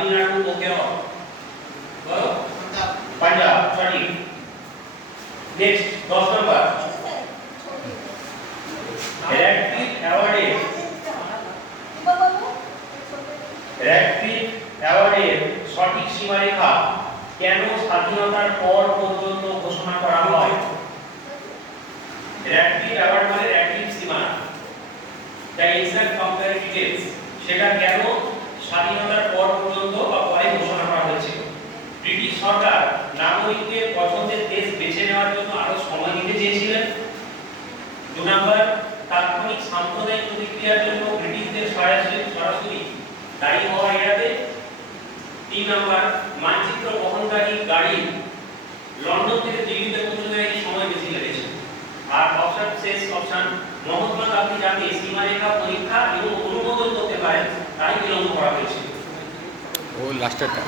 তামিলনাড়ু ও কেরল? বলো। পাঞ্জাব সঠিক। Next 10 number, Radcliffe অ্যাওয়ার্ডের সঠিক সীমারেখা কেন স্বাধীনতার পর পর্যন্ত ঘোষণা করা হয়? র্যাডক্লিফ অ্যাওয়ার্ড মানে র্যাডক্লিফ সীমা, দ্য এক্সাক্ট কম্পেয়ার ডিটেইলস, সেটা কেন স্বাধীনতার পর পর্যন্ত বা পরে ঘোষণা করা হয়েছিল? ব্রিটিশ সরকার নাগরিকদের পছন্দের দেশ বেছে নেওয়ার জন্য আরো সময় দিতে চেয়েছিলেন। 2 নাম্বার, তাৎক্ষণিক সাম্প্রদায়িক প্রতিক্রিয়ার জন্য ব্রিটিশদের সরাসরি দায়ী হওয়া এড়াতে। 3 নাম্বার, মানচিত্র বহনকারী গাড়ি লন্ডন থেকে দিল্লিতে পৌঁছতে সময় বেশি লেগেছে। আর অপশন শেষ অপশন, মহাত্মা গান্ধী যাতে সীমারেখা পরীক্ষা এবং অনুমোদন করতে পারেন তাই বিলম্ব করা হয়েছিল। ও লাস্টেরটা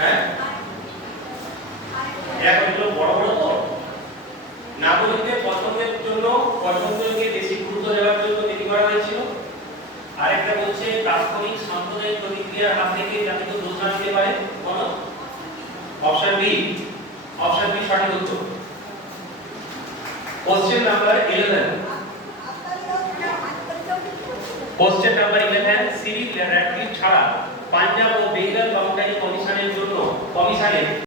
হ্যাঁ, এগুলো বড় বড় তো। নাগরিকদের পছন্দকে বেশি গুরুত্ব দেওয়ার জন্য এটি করা হয়েছিল। আরেকটা বলছে তাৎক্ষণিক সাম্প্রদায়িক প্রতিক্রিয়ার হাত থেকে যাতে কেউ দোষ না দিতে পারে। বলো। অপশন বি সঠিক উত্তর। কোশ্চেন নাম্বার 11, সিরিল র্যাডক্লিফ ছাড়া পাঞ্জাব ও বেঙ্গল বাউন্ডারি কমিশনের